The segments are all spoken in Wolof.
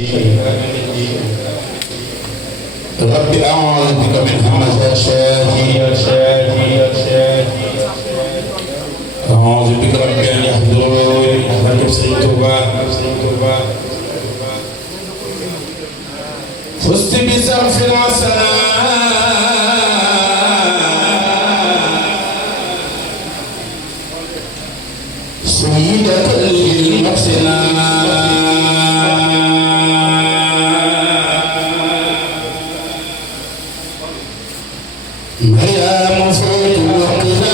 رب أعوذ بك من همزات الشياطين أعوذ بك رب أن يحضرون فزت بزرف الحسنات سيدة للمحسنات مريم فوق وقنا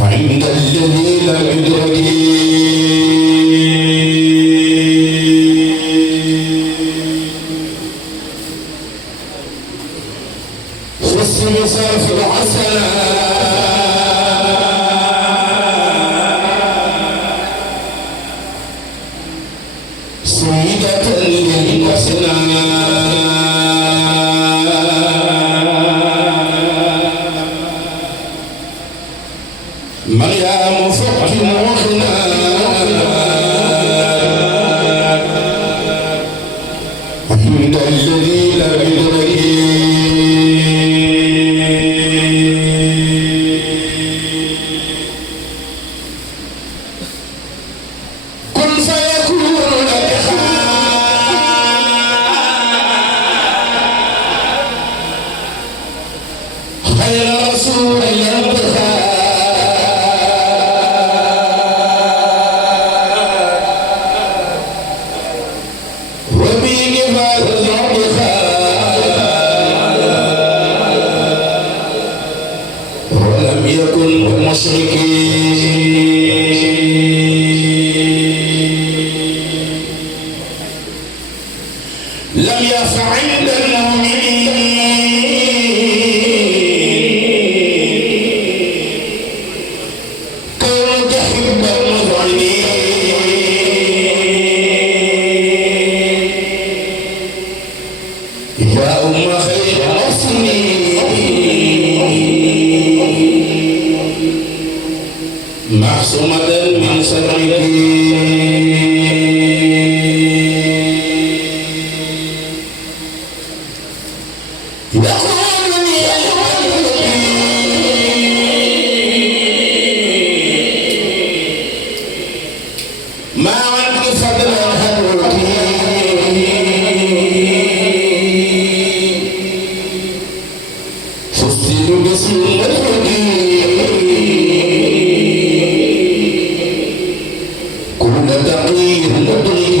عند الذي لم يدرك بصرف الحسنات سيدة للمحسنات مريم فوق وقنا عند الذي لم يدرك ولم يكن مشركين لم يقع عند المؤمنين كون تحب المذعنين يا أم خير المحسنين معصومة من شرك ما عنك فضل الهدوك فستل باسم المدرك كل تقي مدرك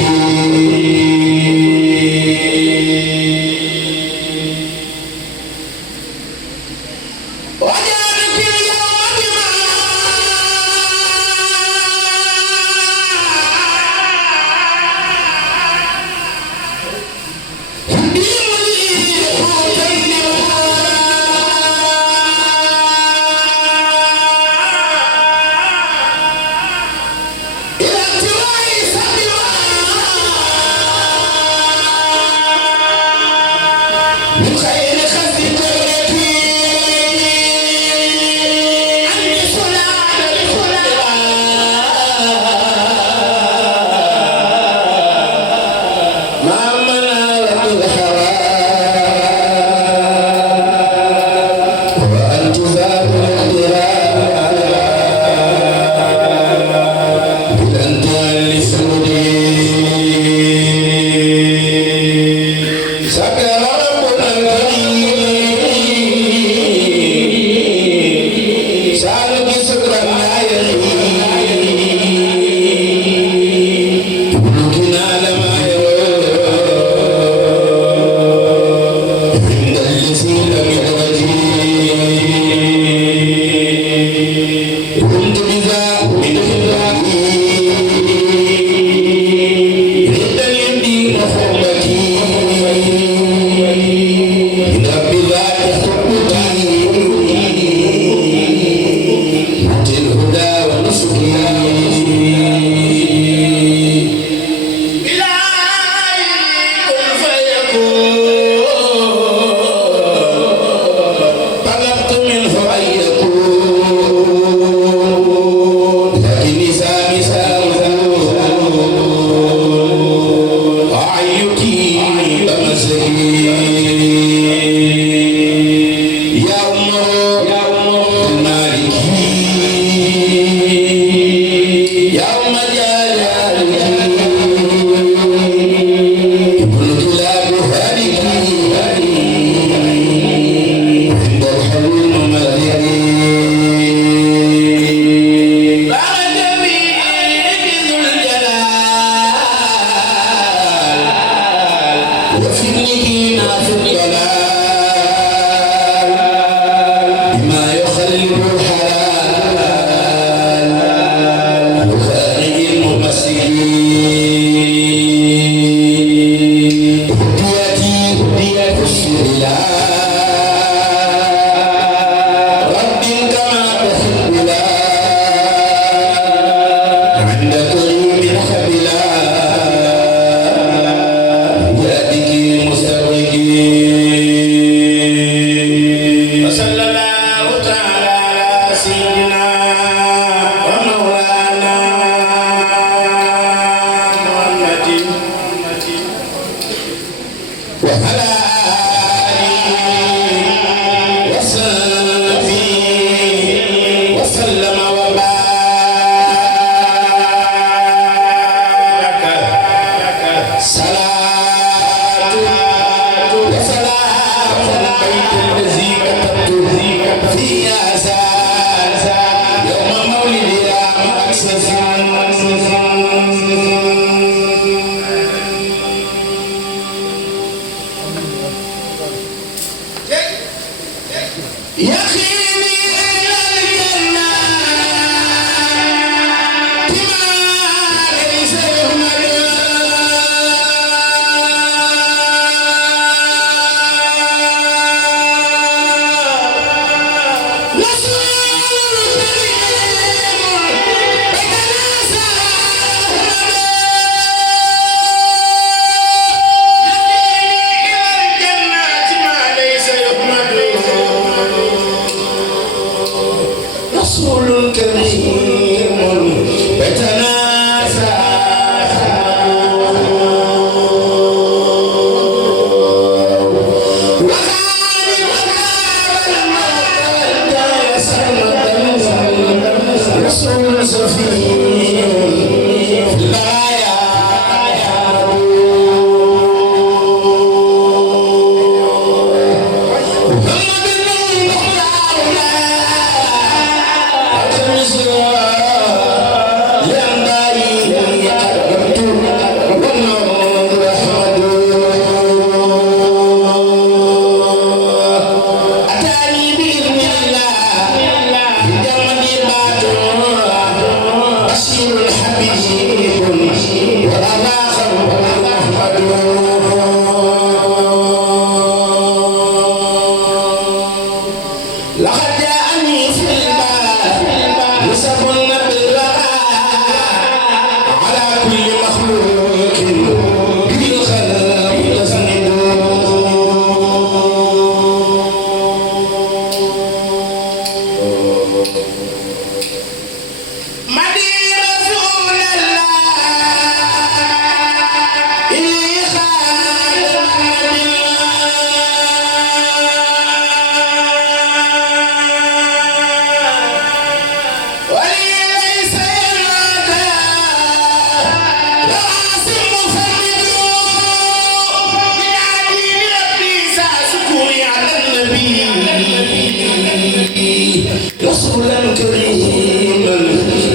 رسولا كريما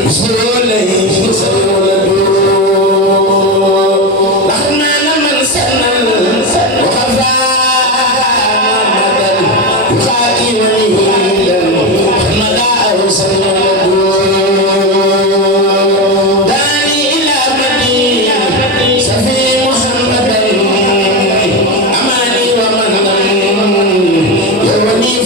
رسولا رحمن من سنن وخفى مدى يخاكي ويهيلا مدى أرسل داني إلى مدينة سفي محمدا أماني ومن يروني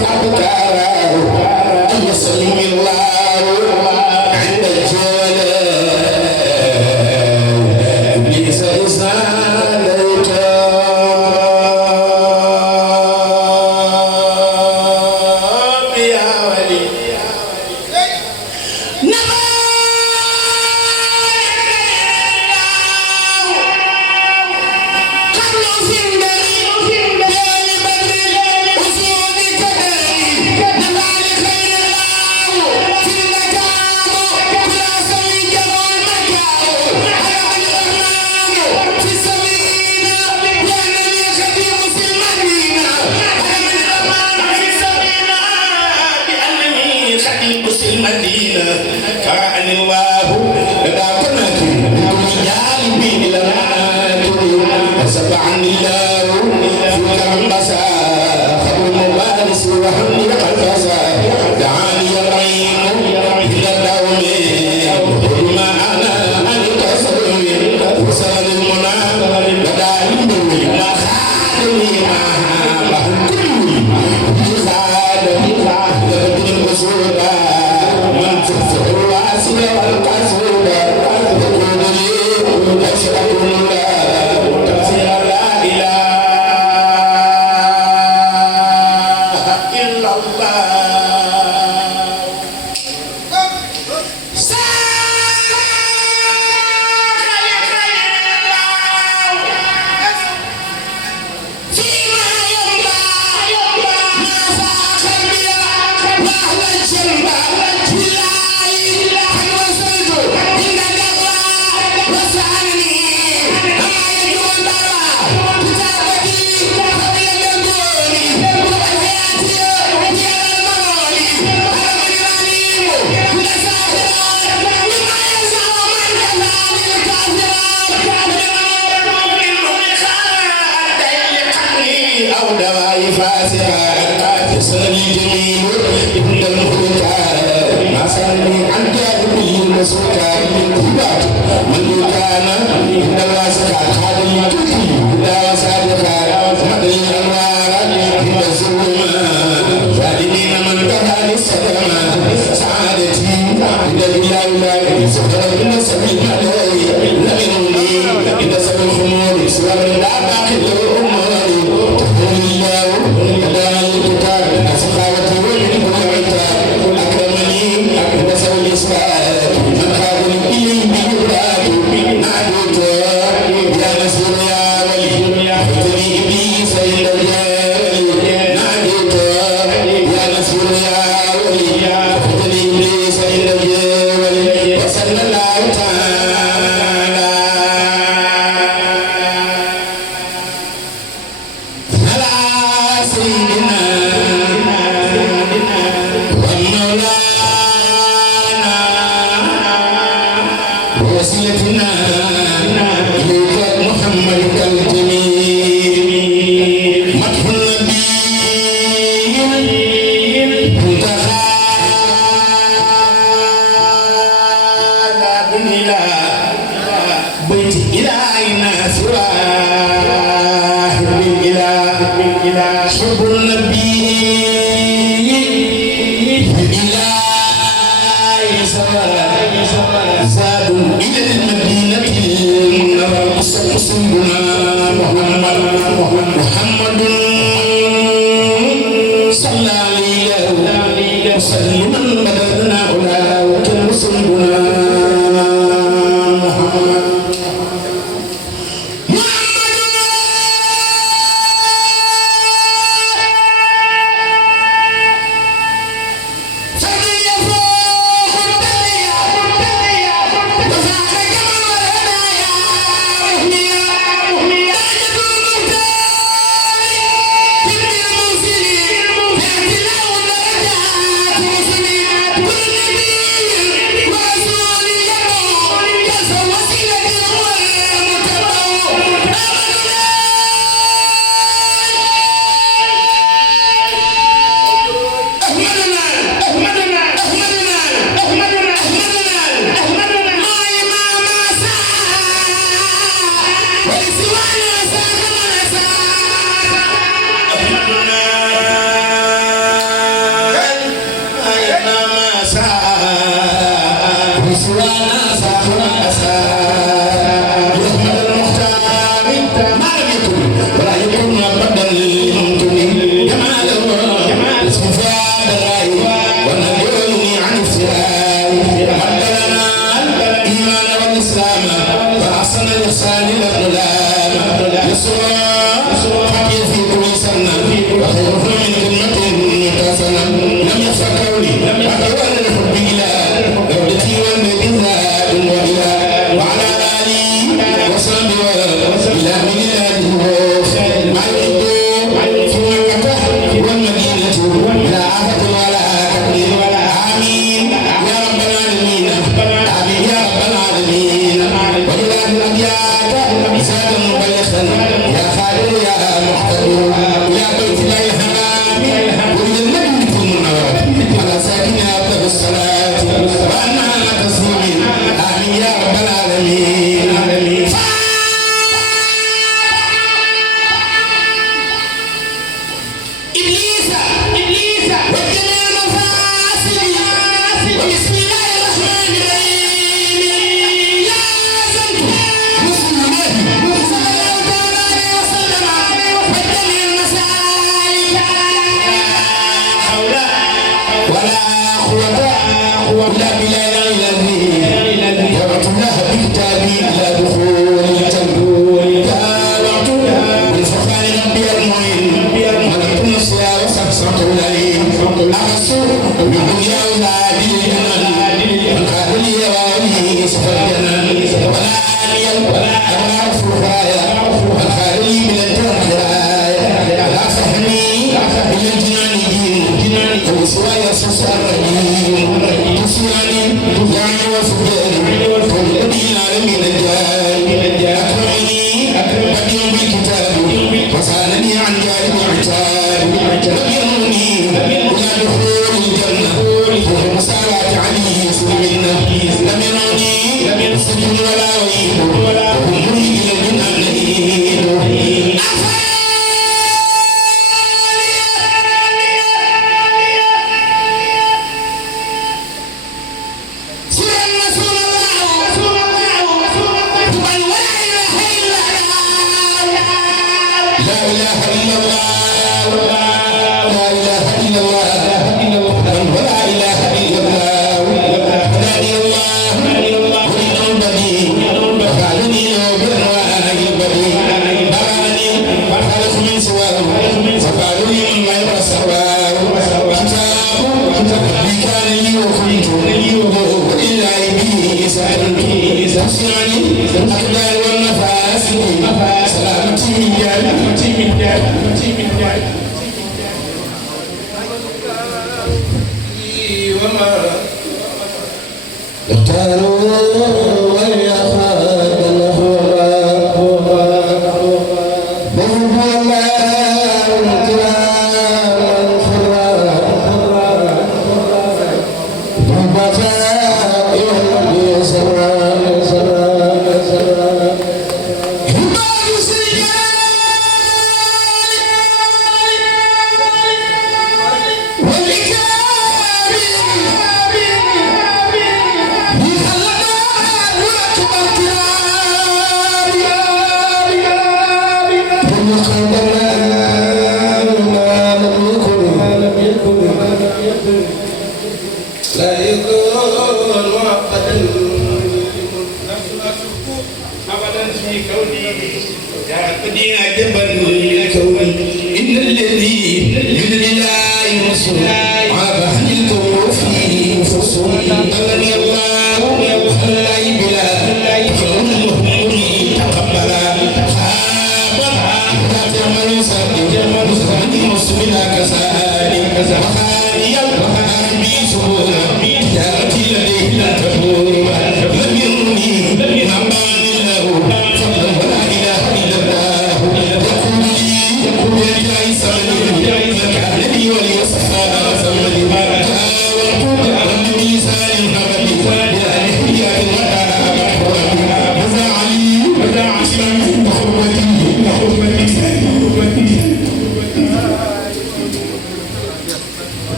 Thank you.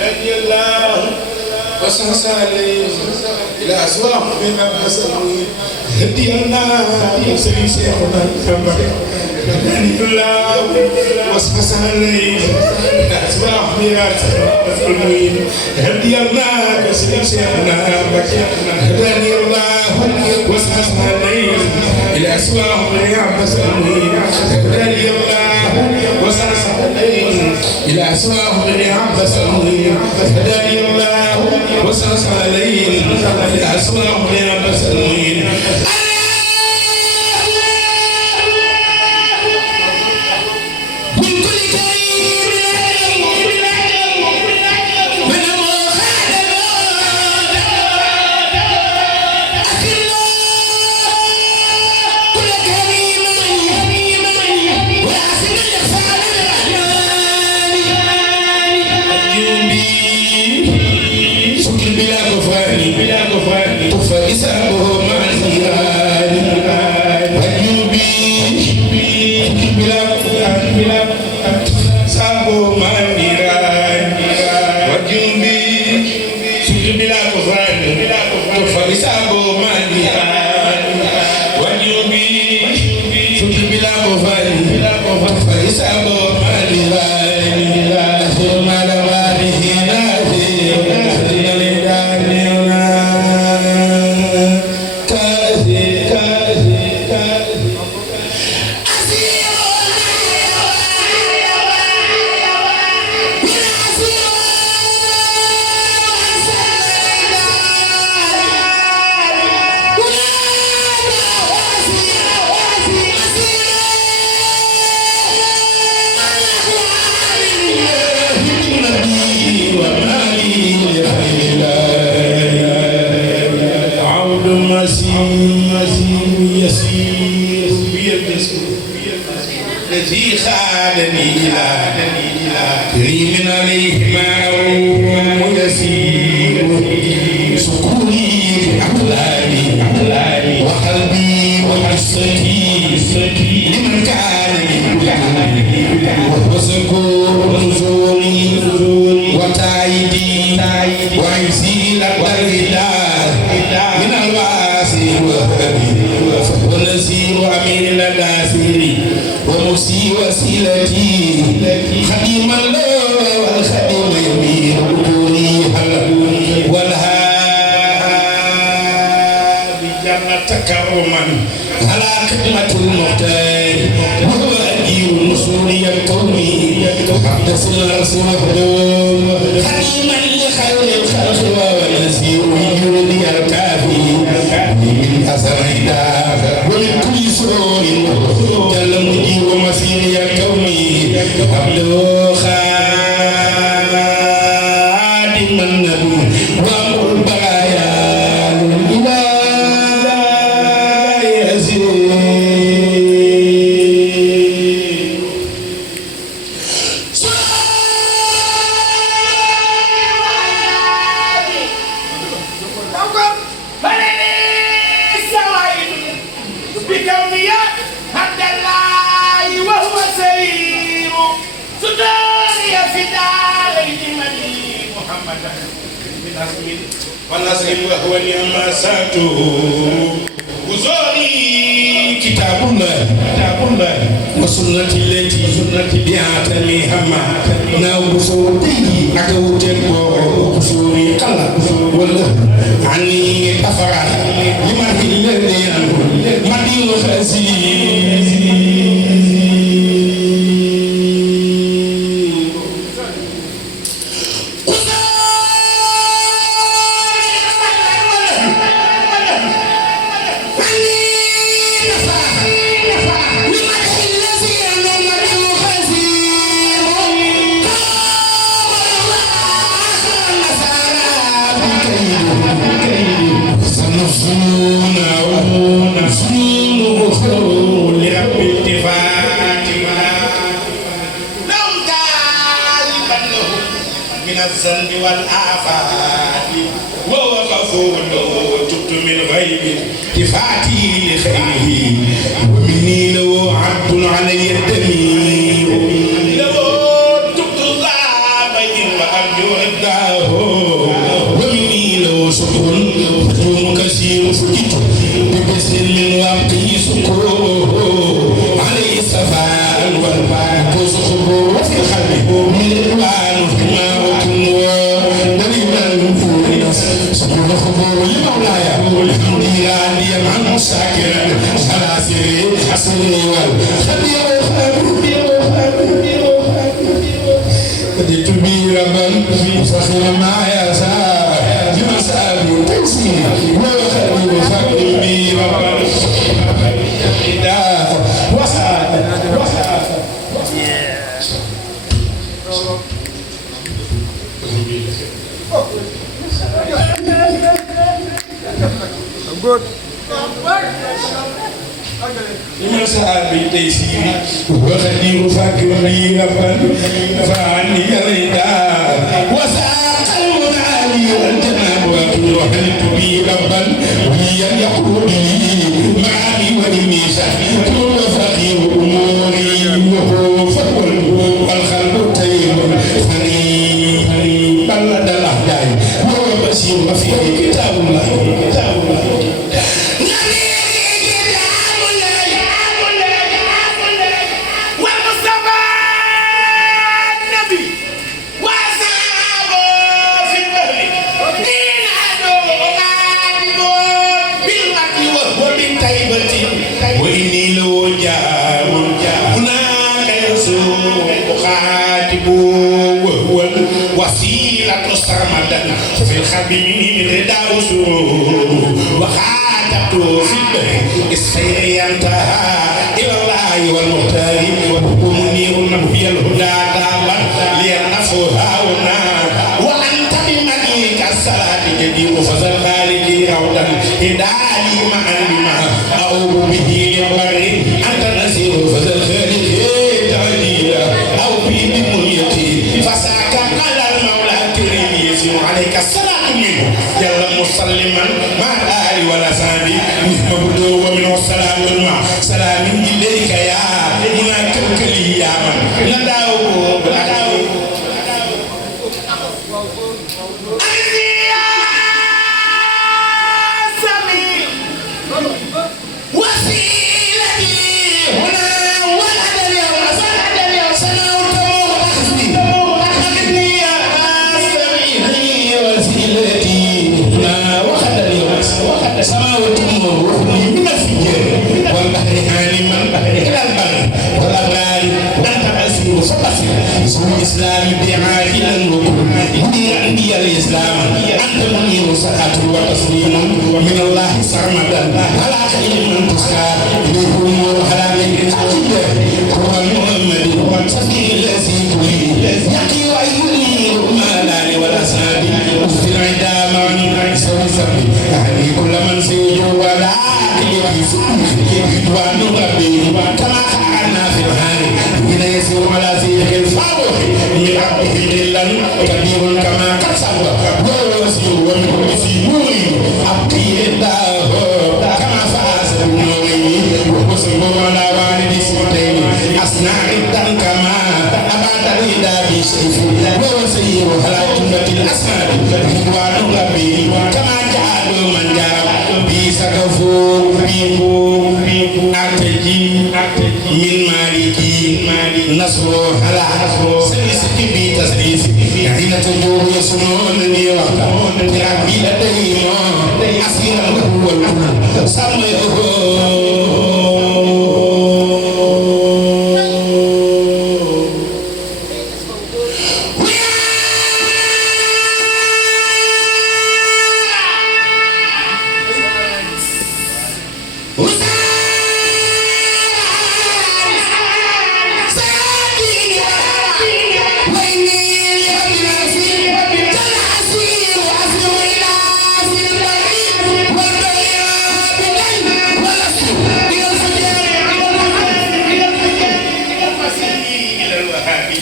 هدي الله وسعس عليه إلى أسواق من الأسواق هدي الله سيدي شيخنا هدي الله وسعس عليه إلى أسواق من الأسواق هدي الله سيدي شيخنا هدي الله وسعس عليه إلى أسواق من الأسواق هدي الله وسعس عليه إلى أسواق من الأسواق هدي الله وسعس عليه إلى أسواق من الأسواق الذي خادني إلى كريم عليه ما أروم يسير سكوني أحلامي وقلبي وحسني لمن كان وسكون نزولي وتايدي وعزي الأبدال من الواسع وهبي ونسير أمير الأداسير ومسي وسيلتي خديم الله والخديم يمين بدوني والها بجنة تكرما على خدمة المختار وهو أدير نصوري القومي حدث الرسول خديما لخير الخلق ونسير يجري الكافي من أسريدا ومن كل سرور جل مجيب ومسير الكوني عبده خادم النبي وأمر البرايا إلى يزيد ونصر وهو نعمته وزوري كتاب الله وسنة التي بيعتني هما ناو بصوتي أكوتك وقصوري قلب والله عني أفرح لمن الذي مدين خزين الذنب والآفات وهو غفور تبت من غيب كفاتي لخيره ومني لو عبد علي الدمير لو تبت ذا بين وأرجو الدار بسر وقته سكوه عليه الصفاء والبركة سخبه وفي القلب من الإقبال ما وكنوه دليلا نفور سكون خبور لمولاي الحمد لله لي مع ساكرا سلاسل حسني والخبير قدت بي ربا مسخر ما يسار بمسابي تنسي وخبير فقر بي ربا وسعد good. لمن سأل بتيسيري وخدير فكري ربا فعني ريدا وساق المنعالي والجناب وكل وحلت بي ربا ويا يقول لي معي ولميسا كل فقير أموري وهو فقل والخلق طيب فني بلد الأحداث وهو بشير وفيه كتاب الله وإني لو جاء هناك يسوع خاتبه وهو الوسيلة سرمدا في الخبير رداء سرور وخاتبته في البر السير ينتهى إلى الله والمختار ومنير نبي الهدى دابا لينفها هنا وأنت بمنيك الصلاة جدير فزل خالقي روضا إدالي معا أو به يبري أنت نسير فزل خالقي تعديلا أو به بمنيتي فساك على المولى الكريم يسير عليك الصلاة منه جل مسلما مع الآل والأصحاب مبدو ومنه السلام الماء سلام إليك يا مناكبك لي يا من نداو الإسلام بعاجلا منير عندي الإسلام أنت منير صحة وتسليم من الله سرمدا على خير من تسكى إليه الأمور حلال هو محمد سفيه الذي تريد يقي ويولي ما لا والأسناد وفي العدا معا سوي سبي يعني كل من سيجو ولا يقي رضوان ربي كما خلقنا في الحال من يسير على سيح الفاروق من ربه ظلا كبير كما قد سبق وهو يسير ومنه يسير أبقي الله كما فاز بنوره وحسن على والد سمتين أصنع الدم كما أبعد الردى بشرف وهو سير على جملة الأسماء رضوان ربي كما جعل من جرب بيسكفو أرتجي من مالكي نصر على سيسكي بتسليس حين تجور يسنونني وقت ربي لديه أسيرا له والكل سمعه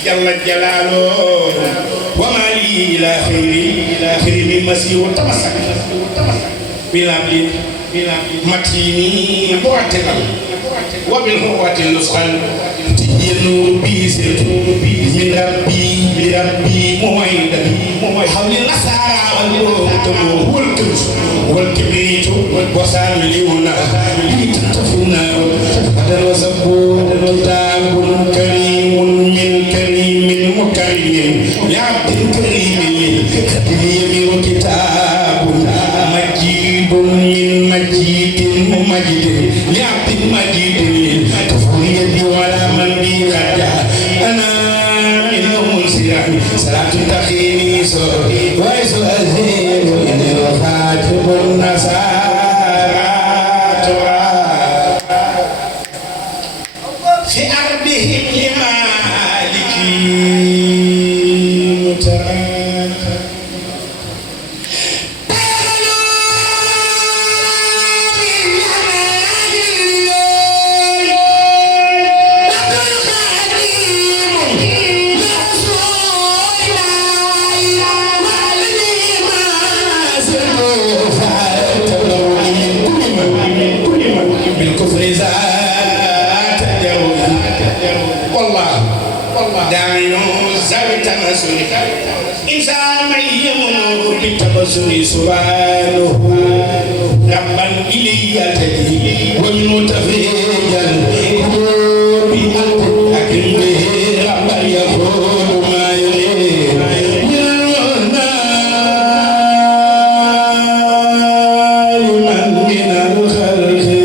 جل جلاله وما لي إلى خير من مسيح تمسك بلابل متيني معتقا وبالهوة النسخة تجي النور بيزر من ربي موعدا حول النصارى هو الكنز والكبريت وسام ليونا تطفنا بدل وزبور كتاب كريم من كريم مكرم لعبد كريم خديم وكتاب مجيد من مجيد ممجد لعبد مجيد كفر يدي ولا من بي خجا أنا صلاة تقيني ويسو أزيل إني وخاتب النصارى في أرضهم لمالكي متراك بالتبسم سبحانه ربا إلي يلتجي ومن تفريجا بأكرم به ربا يقول ما يريد من الخلق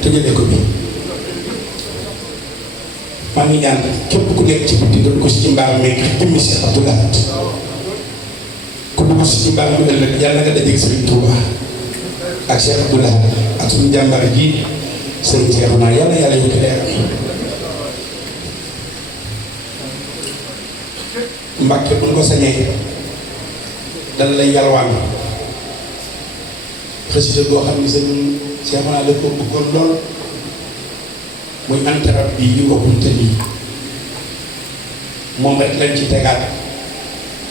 tëjale ko bi maa ngi ñaan képp ku nekk ci guddi nga dugg si ci mbaar mi jëmmi Cheikh Abdou Lahad ku dugg si ci mbaar mi ëllëg yàlla nga dajeeg Serigne Touba ak Cheikh Abdou Lahad ak suñu jàmbar ji Serigne Cheikh naa yàlla yàlla yëkk leeram Mbàkke bu ñu ko sañee dana lay yalwaan xasida boo xam ne sëñ Cheikh naa la ko bëggoon lool muy antarab bi yu bokkul te nii moom rek lañ ci tegaat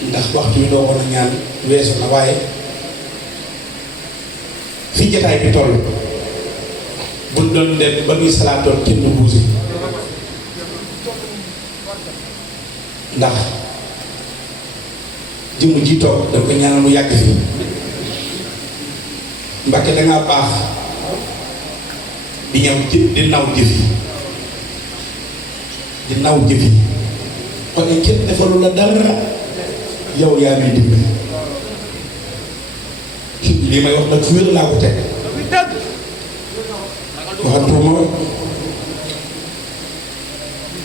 ndax waxtu yi doo ko na ñaan weesu na waaye fi jataay bi toll buñ doon dem ba muy salaatoon kenn du buuse ndax jëmm ji toog da ko ñaanal mu yàgg fi Mbàkke dangaa baax di ñëw di naw jëf yi di naw jëf yi kon kenn defalu la dara yow yaa ngi dimbali lii may wax nag fu wér laa ko teg waxantuma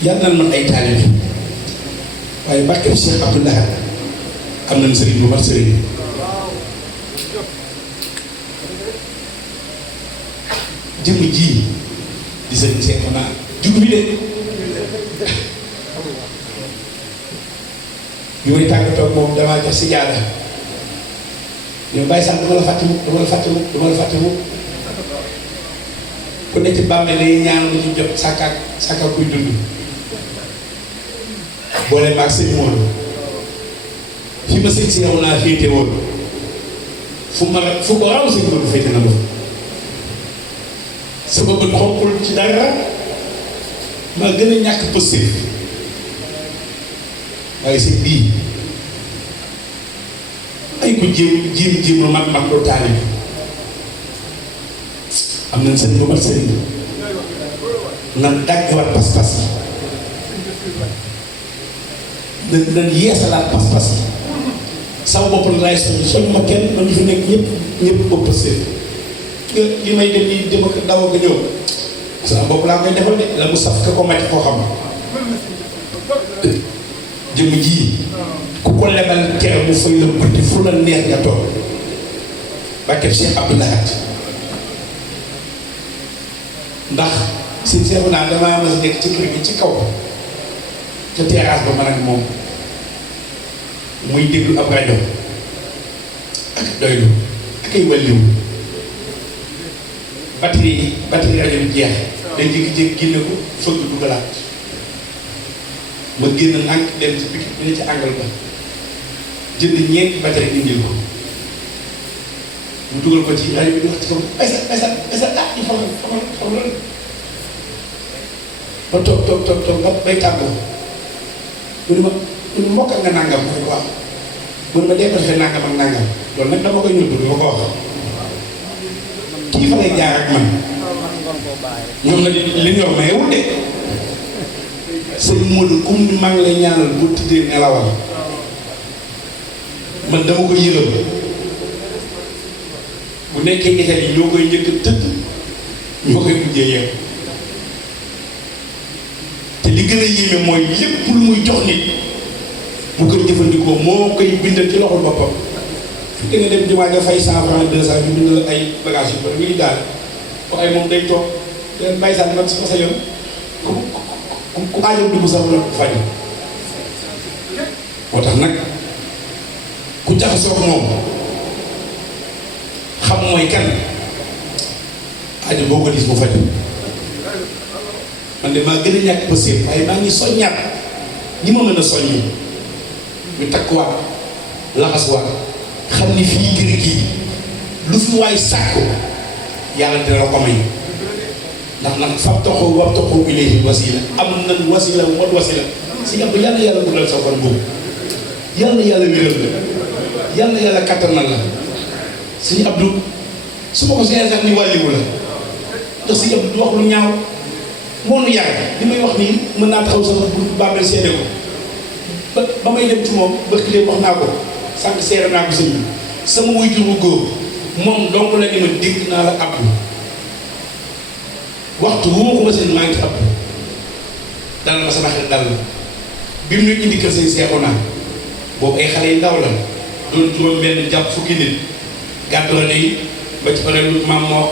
yàlla na man ay taalibe waaye barke Cheikh Abdou Lahad am nañ sëriñ bu mat sëriñ jëmm ji di sëriñ Cheikh naa jug bi de bi may tàggatoo moom damaa jox si jaada yow bàyyi sax dama la fàtte mu ku ne ci bàmmeel lay ñaan lu ci jot sàkka kuy dund boole maag sëñ Moodu fi ma sëñ si yow naa féete woon fu ko raw sëñ Moodu féete na ma sama bët xonkul ci dara maa gën a ñàkk pëstéef waaye sëñ bii ay ko jéem lu mag doo taalibe am nañ sëñ bu mat sëñ nan dàgg war pas-pas nan yeesalaat pas-pas sama bopp la laay soñ ma kenn man ñu fi nekk ñëpp bopp seen li may dem nii dem ak daw ak ñëw sama bopp laa koy defal de la mu saf ka ko màcc koo xam jëm ji ku ko lebal kere mu fay la guddi fu la neex nga toog bàkkeeb Cheikh Abdou Lahad ndax si seexu naa damaa mas nekk ci kër gi ci kaw ca terrasse ba man ak moom muy déglu ab rajo ak doylu ak ay wàlliwu batterie rajo bi jeex day jékki-jékki génne ko fëgg dugalaat ma génn nànk dem ci bikit bi ne ci àngal ba jënd ñeenti batterie indil ko mu dugal ko ci rajo bi di wax ci kaw esa ñu xamal ba toog ba bay tàggoo mu ne ma mbokkal nga nangam ma ne ko wax mu ne ma dee ko defee nangam ak nangam loolu nag dama koy nëbbu du ma ko wax kii fa lay jaar ak man ñoom nag li ñu wax mayewul de sëñ Modou comme ni maa ngi lay ñaanal bu tuddee nelawal man dama ko yërëm bu nekkee Italie ñoo koy njëkk tëdd ñoo koy mujjee yeew te li gën a yéeme mooy lépp lu muy jox nit bu ko jëfandikoo moo koy bindal ci loxol boppam fi nga dem jumaa nga fay 100 francs 200 ñu bindal ay bagages yu bëri muy daal ko ay moom day toog leen bàyyi sax man su ma sa yoon ku aajo dugg sax wala ku faju moo tax nag ku jaxasoo moom xam mooy kan aajo boo ko gis mu faju man de maa gën a ñàkk possible waaye maa ngi soññaat ñi ma mën a soññi ñu takkuwaat laxasuwaat xam ni fii kër gi lu fi waay sàkku yàlla dina la ko may ndax nag fabtaxu wabtaxu ilayhi wasila am nañ wasila mot wasila si yàlla yàlla dugal sa fan boobu yàlla wéral la yàlla kattanal la sëñ Abdou su ma ko see sax ni wàlliwu la ndax sëñ Abdou du wax lu ñaaw moo nu yar li may wax nii mën naa taxaw sama bàmmeel seede ko ba may dem ci moom ba kilee wax naa ko sànq seere naa ko sëñ bi sama waajur bu góor moom donc la ni ma dégg naa la Abdou waxtu wu ma ko ma seen maa ngi Abdou dal ma sama xel dal la bi mu ñu indi kër sëñ seexu naa boobu ay xale yu ndaw la doon juróom benn jàpp fukki nit gàddu la day ba ci pare lu maam moo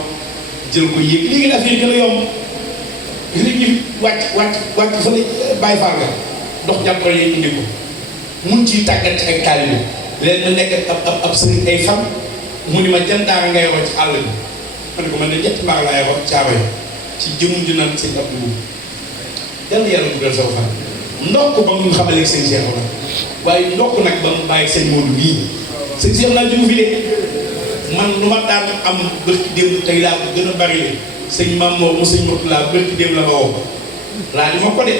jël ko yéeg léegi la affaire gën a yomb gis nga ñu wàcc fa la bàyyi faal nga dox jàppale yi indi ko mun ciy tàggat ci ay taalibe leen na nekk ab sëriñ ay fan mu ni ma jan daara ngay wax ci àll bi ma ne ko man de ñetti mbaar laay wax caaba yi ci jëmuñ ju naan sëñ Abdou yàlla dugal saw fan ndokk ba mu xamaleeg sëñ Cheikh la waaye ndokk nag ba mu bàyyi sëñ Modou bii sëñ Cheikh naa jógu fi de man lu ma daan am bërki démb tey laa ko gën a bari le sëñ Maam Mor mu sëñ Mourtou laa bërki démb la ma woo laa di ma ko de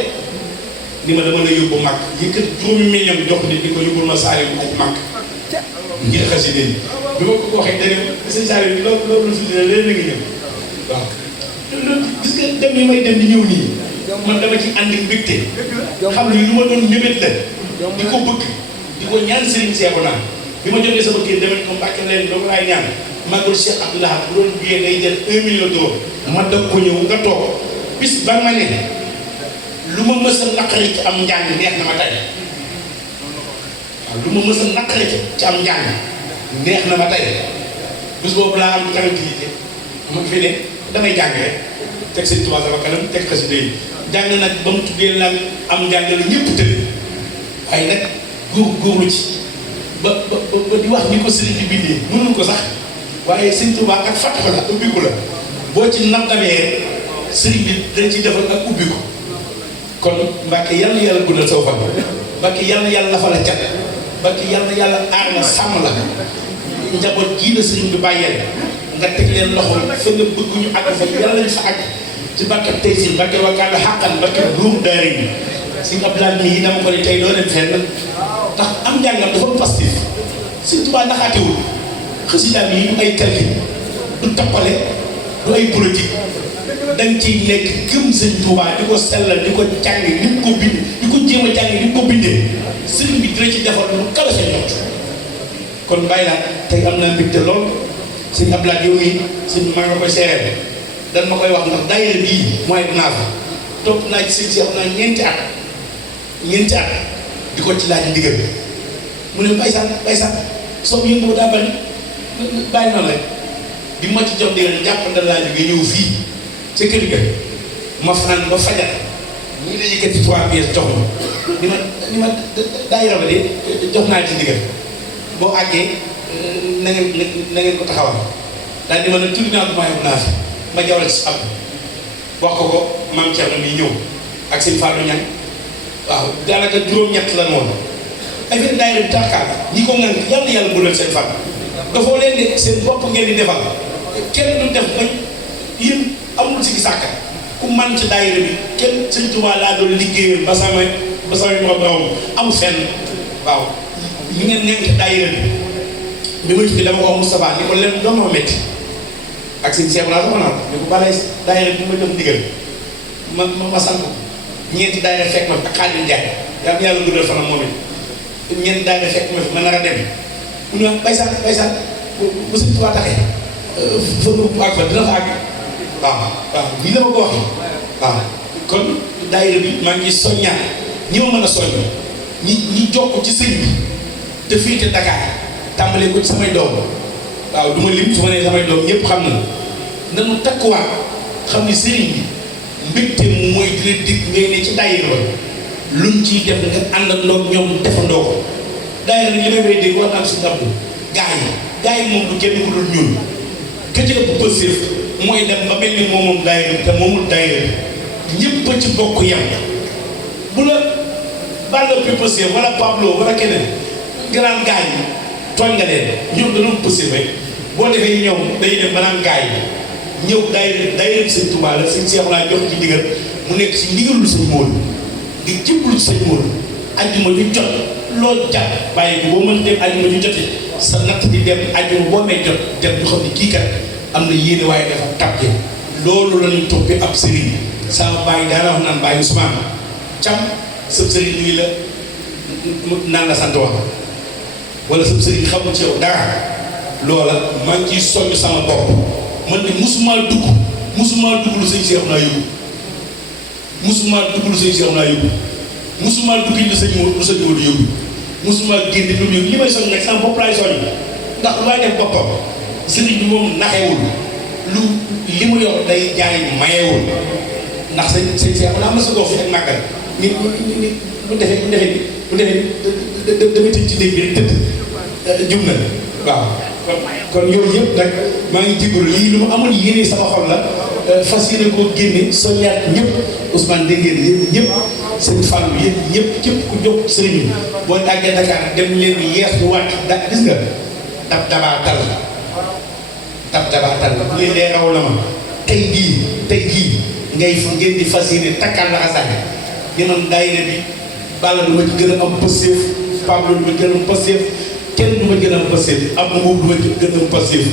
ni ma dama la yóbbu mag yëkkat 2 million jox nit ni ko yóbbul ma saali bu aj mag ngir xasida yi bi ma ko waxee dane sëñ saali bi loolu fi dina leen la nga ñëw waaw loolu gis nga dem yi may dem di ñëw nii man dama ci ànd mbégte xam ni lu ma doon mébét la di ko bëgg di ko ñaan Serigne Cheikh naa bi ma jotee sama kër demet ko Mbàkke leen doo laay ñaan màggal Cheikh Abdou Lahad bu doon biyee day jël 1 million d'euros ma dog ko ñëw nga toog bis ba ma ne lu ma mës a naqari ci am njàng neex na ma tey waaw lu ma mës a naqari ci am njàng neex na ma tey bis boobu laa am tranquillité ma fi ne damay jàng rek teg seen tubaab sama kanam teg xasida yi jàng nag ba mu tuddee nag am njàng la ñëpp tëdd waaye nag góorlu ci ba di wax ni ko sëriñ bi bindee mënul ko sax waaye sëñ Tuubaa ak fàttax la ubbiku la boo ci nattamee sëriñ bi dañ ciy defal ak ubbiku kon Mbàkke yal na yàlla guddal saw fan Mbàkke yal na yàlla lafa la cat Mbàkke yal na yàlla aar la sàmm la njaboot gii la sëriñ bi bàyyeel nga teg leen loxo fa nga bëgg ñu àgg fa yàlla lañ fa àgg ci barke tey si barke wakkaana xàqan barke buur daara yi si Abdoulaye mii dama ko ne tey doo leen fenn ndax am njàngam dafa pastif Sëñ Tuubaa naxaatewul xasidaam yi du ay calcul du tappale du ay politique dañ ciy nekk gëm Sëñ Tuubaa di ko sellal di ko jàng ni mu ko bind di ko jéem a jàng ni mu ko bindee sëriñ bi dina ci defal lu kawe sa jot kon bàyyi laa tey am naa mbégte lool sëñ Abdoulaye yow mii sëñ maa nga koy seeree dan ma koy wax ndax daayira bii mooy bu naa fa topp naa ci sëñ si am naa ñeenti at di ko ci laaj ndigal mu ne bay sax soo yëngu daa bari bàyyi noonu rek bi ma ci jox ndigal jàppandal laa jógee ñëw fii ca kër ga ma fanaan ba fajar ñu la yëkkati 3 pièces jox ma ni ma daayira ba de jox naa ci ndigal boo àggee na ngeen ko taxawal daal di ma ne tuuti naa ko maayo bu naa fi ma jawal ci ab wax ko maam Thierno mi ñëw ak seen Fallou Niang waaw daanaka juróom-ñett la noonu affaire daayira bi tarkaal ñi ko ngan yàlla bu leen seen fan dafoo leen de seen bopp ngeen di defal kenn du def bañ yéen amul si sàkka ku man ci daayira bi kenn Sëñ Tuubaa laa doon liggéeyal ba sama borom amul fenn waaw ñu ngeen nekk ci daayira bi ma ci dama ko Moustapha ni ko leen doon ma métti ak seen Cheikh laa sama naa ni ko balay daayira bi ma jox ndigal ma sant ko ñeenti daayira fekk ma ak Xaadim Njaay yàlla guddal fanam moom it ñeenti daayira fekk ma fi ma nar a dem mu ne bay sax bu Sëñ Tuubaa taxee fa mu àgg fa dina fa àgg waaw lii la ma ko waxee waaw kon daayira bi maa ngi soññaat ñi ma mën a soññ ñi jokk ci sëñ bi te fii te Dakar tàmbalee ko ci samay doom waaw du ma lim su ma nee samay doom ñëpp xam na nanu takkuwaat xam ni sëriñ bi mbégte mooy dina dig ngay ne ci daayira ba luñ ciy def nga àndandoo ñoom defandoo ko daayira li may dégg war naa si ngabdu gaa yi moom du kenn ku dul ñun ka ci ëpp pësif mooy dem ba mel ni moom daayira bi te moomul daayira bi ñëpp a ci bokk yem bu la Balla pi pësif wala Pablo wala keneen nga naan gaa yi tooñ nga leen ñoom dañoo pësif rek boo defee ñëw day dem ba naan gaa yi ñëw daayira Sëñ Tuubaa la sëñ Seex laa jox ci ndigal mu nekk si ndigalul sëñ Moodu di jublu sëñ Moodu ajjuma ju jot loolu jàpp bàyyi boo mën dem ajjuma ju joti sa natt di dem ajjuma boo may jot dem ñu xam ne kii kat am na yéene waaye dafa tàppe loolu la ñuy toppee ab sëriñ sama bàyyi daana wax naan bàyyi Ousmane cam sëb sëriñ ngi la naan la sant wax wala sëb sëriñ xamul ci yow dara loola maa ngi ciy soññ sama bopp man de musuma dugg lu sëñ Seex naa yóbbu musuma dugg lu sëñ Seex naa yóbbu musuma dugg lu sëñ Moodu yóbbu musuma génn lu yóbbu li may soññ nag sama bopp laay soññ ndax lu may def boppam sëriñ bi moom naxewul lu li mu yor day jaay mayewul ndax sëñ Seex naa am na sa gox fi ak màggal ni bu defee dama tëj ci dégg bi rek tëdd jum na waaw kon yooyu yëpp nag maa ngi jégalu lii lu mu amoon yéene sama xol la fas yéene koo génne soññaat ñëpp Ousmane dégg ngeen yéen ñëpp seen fàllu yéen ñëpp képp ku jóg sëriñ bi boo tàggee Dakar dem leen yees bu wàcc da gis nga dabaatal bu leen lee raw la ma tey jii ngeen di fas yéene takkal la xasaane yéenoon daayira bi Balla du ma ci gën a am pëseef Pablo du ma gën a am pëseef kenn du ma gën a am pëseef am moom du ma gën a am pëseef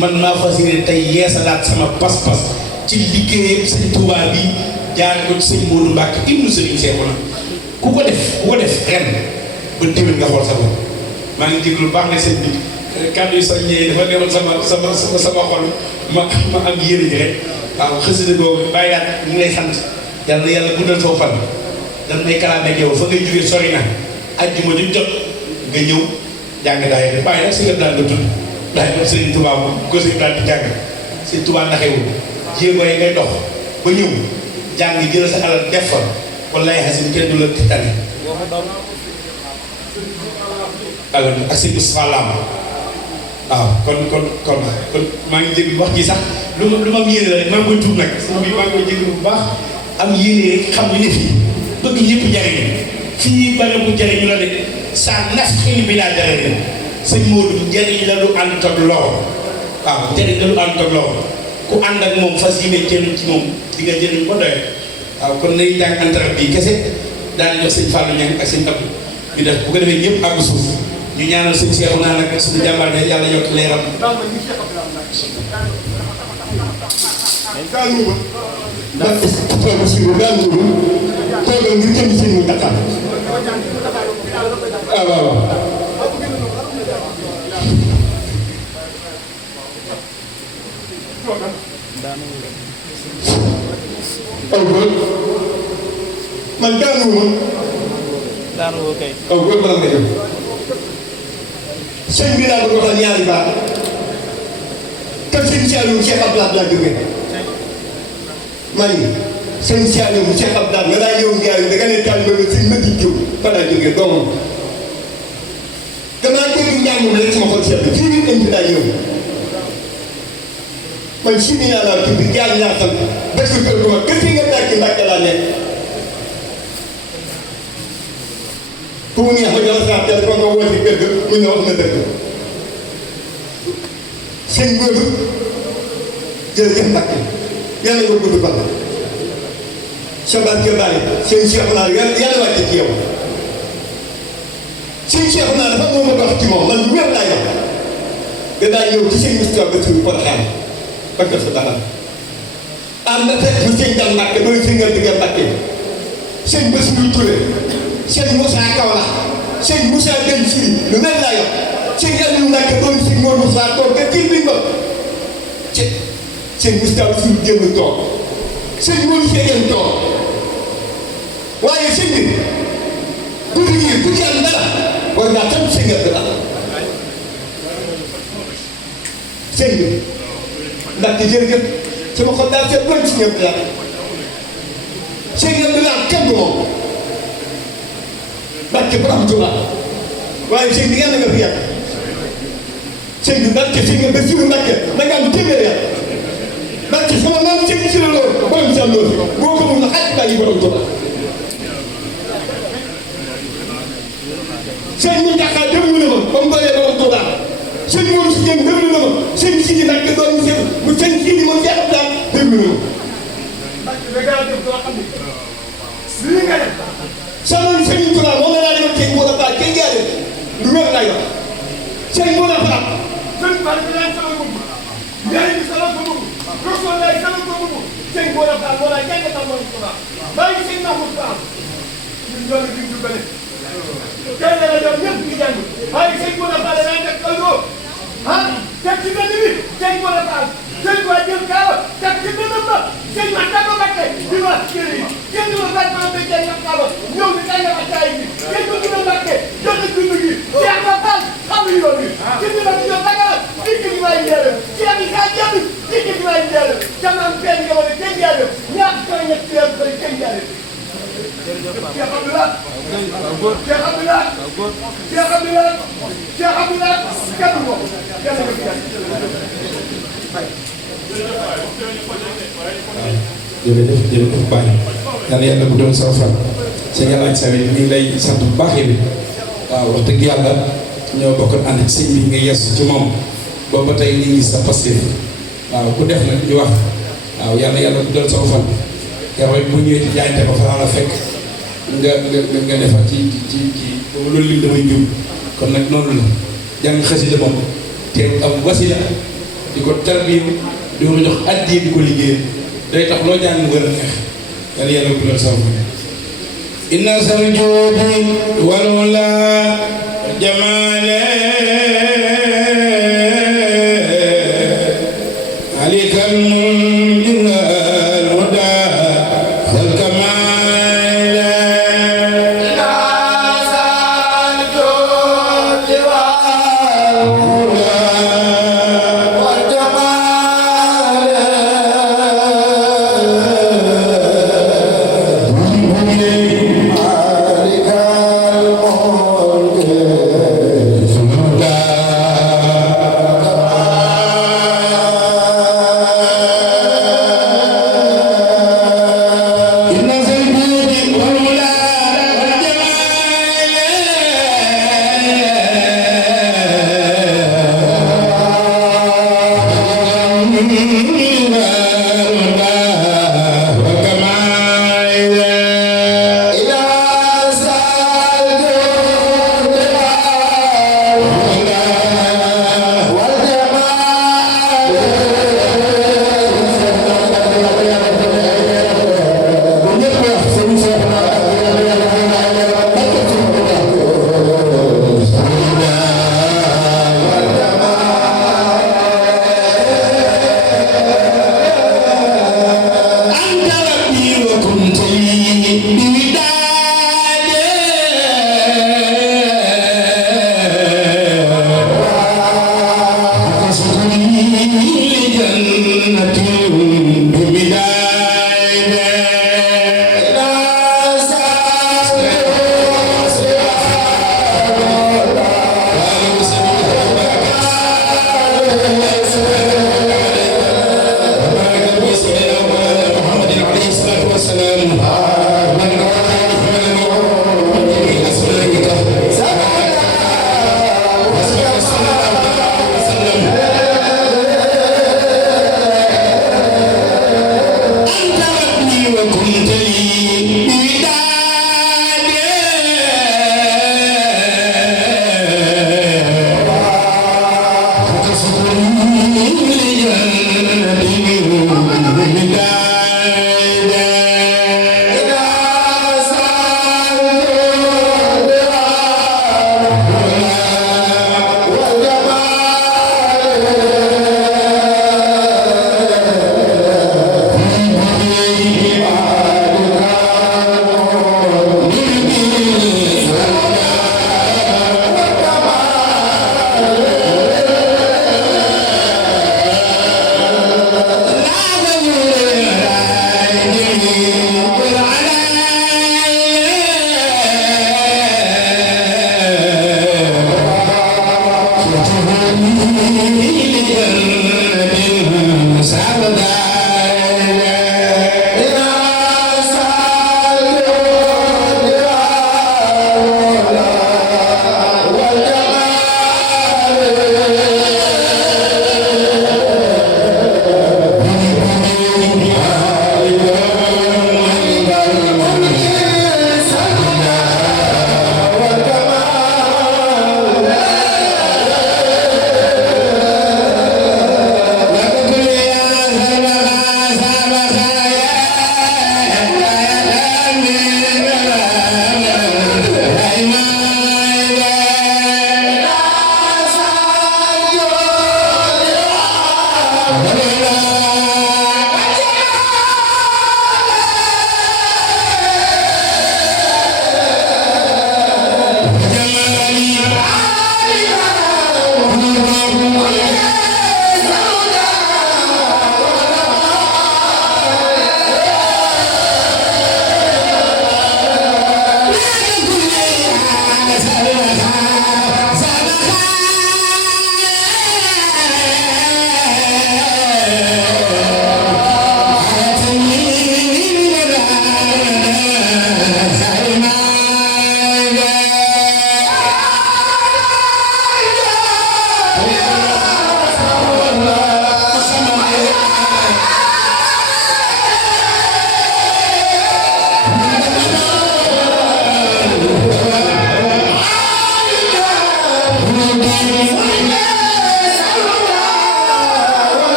man maa fas yéene tey yeesalaat sama pas-pas ci liggéeyam Sëñ Tuubaa bi jaar ko ci Sëñ Moodu Mbàkke ibnu Sëriñ Seexuna ku ko def ren ba déwén nga xool sa bopp maa ngi jéglu baax na seen bi kàddu yu soññee dafa newoon sama xol ma am yéene ji rek waaw xasida googu bàyyi daat ñu ngi lay sant yàlla guddal soo fan dan may kalaame ak yow fa ngay jógee sori na ajjuma ju jot nga ñëw jàng daay bàyyi nag si nga daan nga tudd daay moom Sëriñ Tuubaa moom ko si daan di jàng Sëriñ Tuubaa naxewul jéego yi ngay dox ba ñëw jàng jël sa alal def fa wallaay xasin kenn du la tane alal ak sëñ Moustapha Lam waaw kon maa ngi jéggi wax ji sax lu ma am yéene la rek maa ngi koy tuub nag sama bi maa ngi koy jéggi bu baax am yéene rek xam ne fii bëgg ñëpp jariñu fii bare bu jariñu la de saa naf xëy bi laa dara sëñ Moodu njariñ la lu ànd ak lor waaw jëriñ la lu ànd ak loolu ku ànd ak moom fas yéene jëriñ ci moom di nga jëriñ ko doyee waaw kon nañu jàng antara bii kese daal di jox sëñ Fallou Niang ak sëñ Abdou ñu def bu ko defee ñëpp àgg suuf ñu ñaanal sëñ Cheikh naa nag suñu jàmbaar ne yàlla yokk leeram. ndax tool bi suñu daal di toogal ngir jëm seen mu Dakar waaw waaw waaw. aw góor man daanuwuma. daanuwoo kay. aw góor balaa nga jëm. sëñ bi laa bëgg waxal ñaari baat. kër sëñ Saliou Cheikh Abdoulaye laa jógee. maa ngi sëñ Saliou Cheikh Abdoulaye nga daa ñëw Ndiaye da nga ne taal ba sëñ Madi Diop fa laa jógee doomam. damaa dégg njàngum rek sama xol seet fii nii dañ fi daa ñëw. man si ni laa tudd jaar laa xam bés bu kër gu mag kër si nga dàkk Mbàkke laa nekk. fu mu neex ma jox saa teel ba nga woote kër ga mu ne wax na dëgg. sëñ Góodu jërëjëf Mbàkke yàlla nga gudd fan. sa barke bàyyi sëñ Cheikh naa yàlla wàcce ci yow. sëñ Cheikh naa dafa moom ma wax ci moom man lu wér laay wax. danaa ñëw ci sëñ Moustapha ba suñu Porokhane parce que sa dara am na fekk bu sëñ Dame Mbàkke doon sëñ Ngante Mbàkke sëñ Bassirou Touré sëñ Moussa Kawla sëñ Moussa Dem Siri lu mel laa yor sëñ Aliou Mbàkke doon sëñ Mor Moussa toog te kii bi nga sëñ Moustapha Bassirou génn toog sëñ Mor Segen toog waaye sëñ bi guddi gi ku ci am dara war ngaa tam sëñ Ngante la sëñ bi ndaxte jërëjëf sama xol daal seet loolu si ñëpp daal sëñ bi daal kenn du moom ndaxte borom Tuuba waaye sëñ bi yàlla nga fi yàgg sëñ bi ndaxte sëñ bi ba suur ndaxte na nga am téeméer yàlla ndaxte sama maam sëñ si la loolu borom si am loolu boo ko mun a xaj bàyyi borom Tuuba sëñ bi Dakar dem mu ne ma ba mu doyee borom Tuuba sëñ Mor si Dieng déglu na ma sëñ Sidi nag doon sëñ mu sëñ Sidi moom jeexam daal déglu na ma. sama sëñ Tuubaa moom la laa demal sëñ Mor a Ba sëñ Jaare lu wér laa yor sëñ Mor a Ba sëñ Ba bi laa sama bëgg Ndiaye bi sama ko bëgg Rokko lay sama ko bëgg sëñ Mor a Ba moo laa jàng tam moom Tuubaa maa ngi sëñ Mahmoud Ba ñun ñoo la dig du bële tey la la doon ñëpp ñu jàng waaye sëñ Mor a Ba la laa def ëllëgoo ah teg ci benn bi sëñ Mor a Ba sëñ Ba jël kaaba teg ci benn ba sëñ ma tàgg Mbàkke di wax kër yi kenn du ma faj ma ba jël kaaba ñëw di tàgg ak caay bi kenn du ma Mbàkke joxe dund gi Cheikh Ba Fall xam yoon bi ci ñu nag ñoo tàggal dikk gi may njëriñ Cheikh yi kaa jënd dikk gi may njëriñ jamono benn nga wane kenn njëriñ ñaar koy ñett weer bëri kenn njëriñ Cheikh Abdoulaye Cheikh Abdoulaye Cheikh Abdoulaye Cheikh Abdoulaye kenn ko kenn ko jërëjëf jërëjëf Baye yàlla yàlla bu doon sa fan sëñ Alaaji Sawi ñu ngi lay sant bu baax yi waaw wax dëgg yàlla ñoo bokk ànd ak sëñ bi nga yeesu ci moom boobu ba tey ñu ngi sa Pastef waaw ku def nag di wax waaw yàlla yàlla bu doon sa fan keroog bu ñëwee ci jaayante ba fa la fekk nga defar ci loolu lim damay ñëw kon nag noonu la jàng xasida moom te am wasila di ko tarbiyu di ko jox addiya di ko liggéey day tax loo jàng wër a neex yàlla yàlla bu doon sama inna sal joodi walula jamaale alikal Hola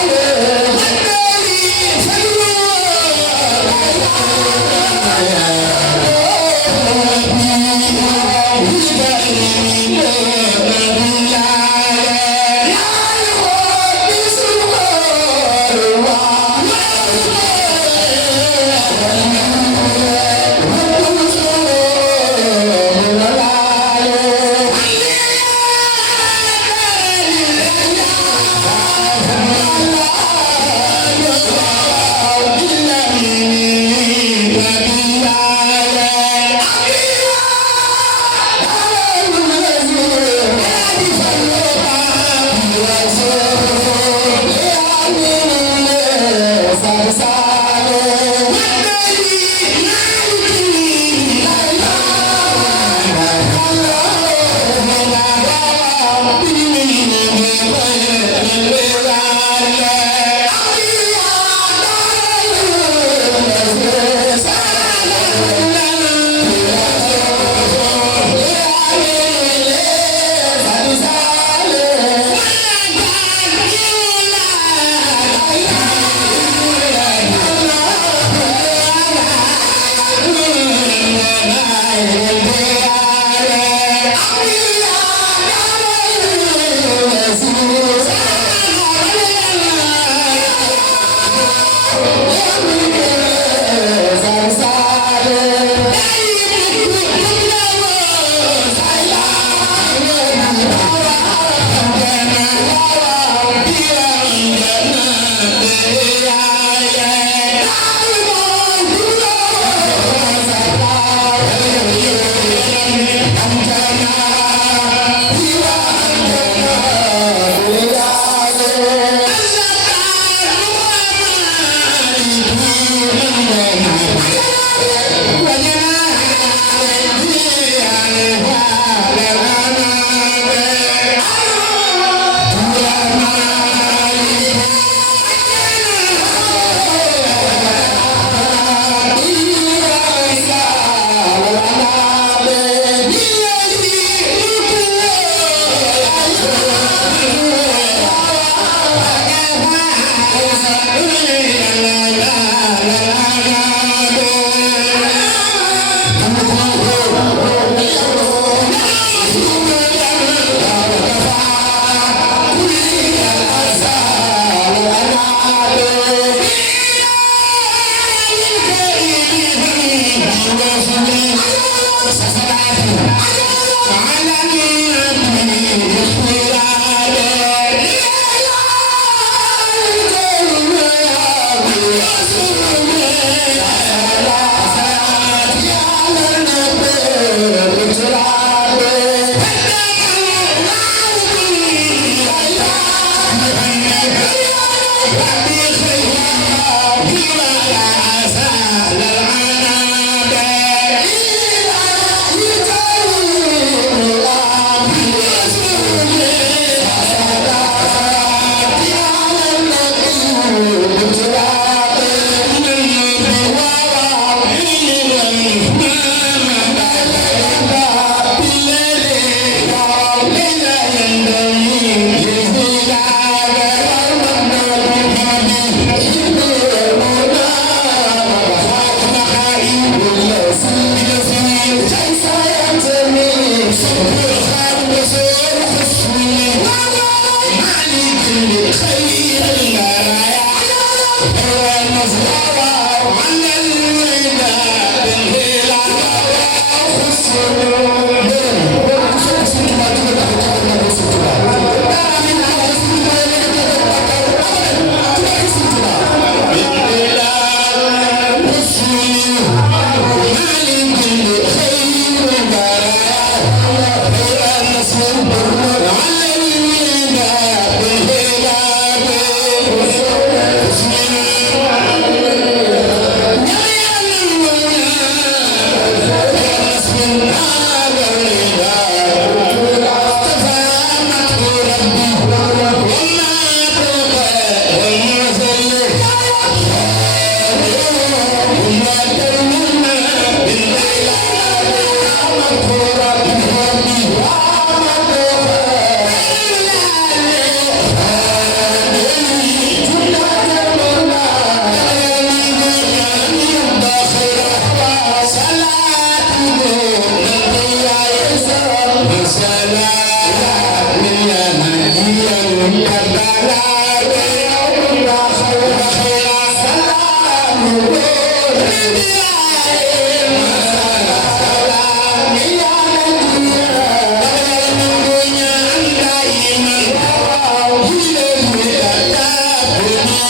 Thank you.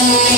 Amanda,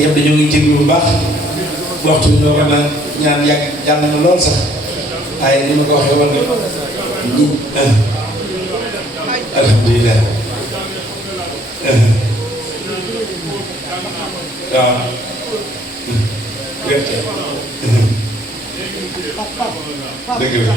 yëpp dañoo ngi jéglu bu baax waxtu bi ñoo ko naan ñaan yàgg jàll na lool sax waaye ni ma ko waxee woon ñi alhamdulilah waaw werte dëgg la